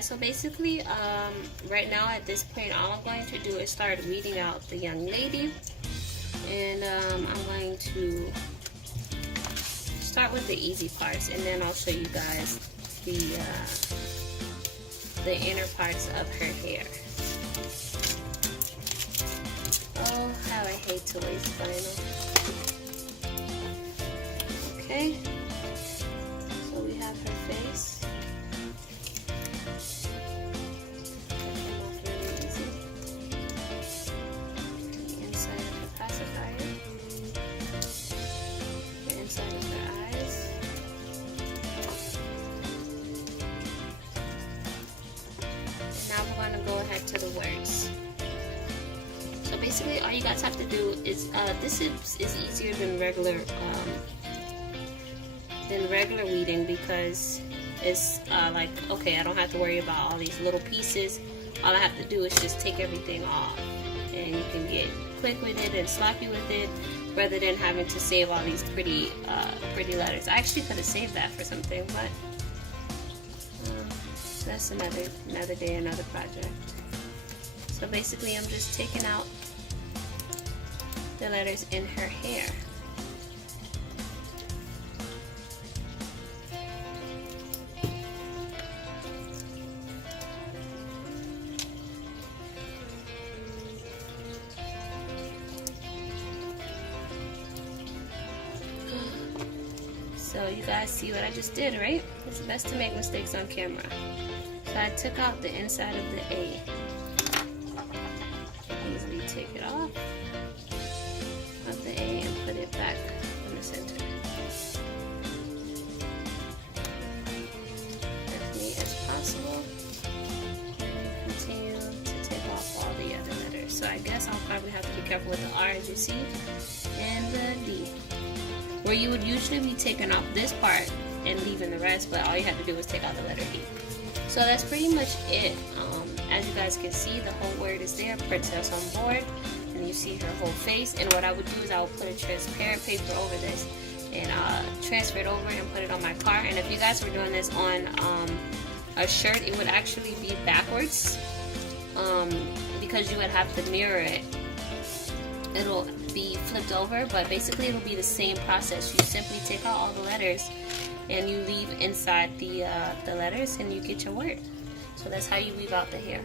guys, so basically right now at this point all I'm going to do is start weeding out the young lady, and I'm going to start with the easy parts, and then I'll show you guys the inner parts of her hair. Oh, how I hate to waste vinyl. Okay, so we have her face. To the words. So basically all you guys have to do is this is easier than regular weeding, because it's like, okay, I don't have to worry about all these little pieces. All I have to do is just take everything off, and you can get quick with it and sloppy with it, rather than having to save all these pretty letters. I actually could have saved that for something, but that's another day, another project. So basically I'm just taking out the letters in her hair. So you guys see what I just did, right? It's best to make mistakes on camera. So I took out the inside of the A. Easily take it off of the A and put it back in the center. As neat as possible. And continue to take off all the other letters. So I guess I'll probably have to be careful with the R, as you see, and the D. Where you would usually be taking off this part and leaving the rest, but all you have to do is take out the letter D. So that's pretty much it. As you guys can see, the whole word is there, Princess on Board, and you see her whole face. And what I would do is I would put a transparent paper over this and transfer it over and put it on my car. And if you guys were doing this on a shirt, it would actually be backwards, because you would have to mirror it. It'll be flipped over, but basically it'll be the same process. You simply take out all the letters and you leave inside the letters, and you get your word. So that's how you weave out the hair.